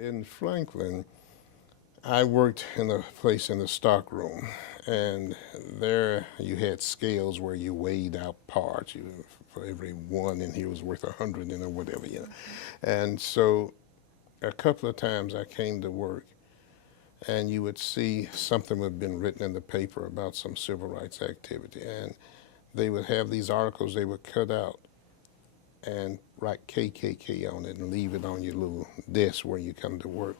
In Franklin, I worked in a place in the stock room, and there you had scales where you weighed out parts. For every one in here was worth 100 or whatever, you know. And so a couple of times I came to work, and you would see something would have been written in the paper about some civil rights activity, and they would have these articles they would cut out and write KKK on it and leave it on your little desk where you come to work.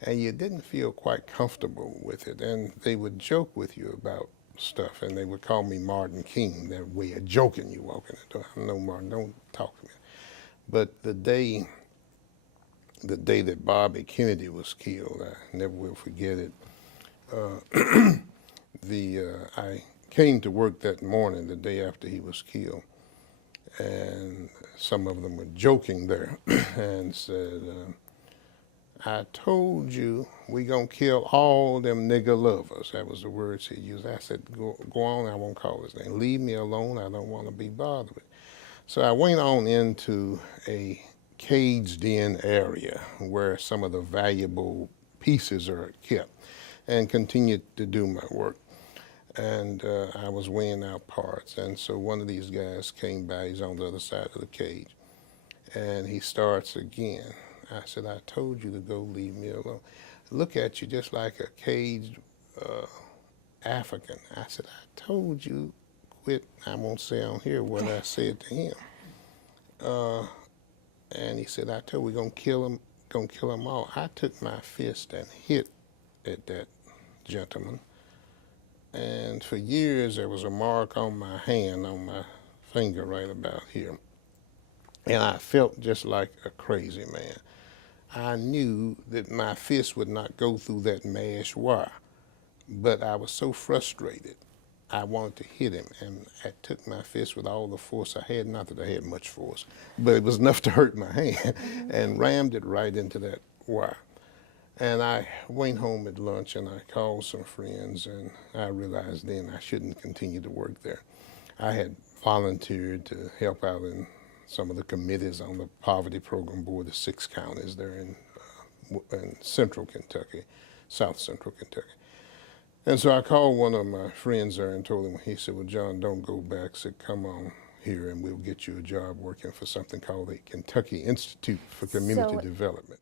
And you didn't feel quite comfortable with it. And they would joke with you about stuff, and they would call me Martin King, that way of joking you walking the door. No, Martin, don't talk to me. But the day that Bobby Kennedy was killed, I never will forget it. I came to work that morning, the day after he was killed, and some of them were joking there and said, I told you we gonna kill all them nigger lovers. That was the words he used. I said, go on, I won't call his name. Leave me alone, I don't want to be bothered with. So I went on into a caged in area where some of the valuable pieces are kept and continued to do my work. And I was weighing out parts. And so one of these guys came by, he's on the other side of the cage, and he starts again. I said, I told you to go, leave me alone. Look at you just like a caged African. I said, I told you, quit. I won't say on here what I said to him. And he said, I told you we're gonna kill them all. I took my fist and hit at that gentleman. And for years, there was a mark on my hand, on my finger right about here. And I felt just like a crazy man. I knew that my fist would not go through that mesh wire, but I was so frustrated, I wanted to hit him, and I took my fist with all the force I had, not that I had much force, but it was enough to hurt my hand, and rammed it right into that wire. And I went home at lunch and I called some friends, and I realized then I shouldn't continue to work there. I had volunteered to help out in some of the committees on the poverty program board of 6 counties there in central Kentucky, south central Kentucky. And so I called one of my friends there and told him, he said, well, John, don't go back. I said, come on here and we'll get you a job working for something called the Kentucky Institute for Community Development.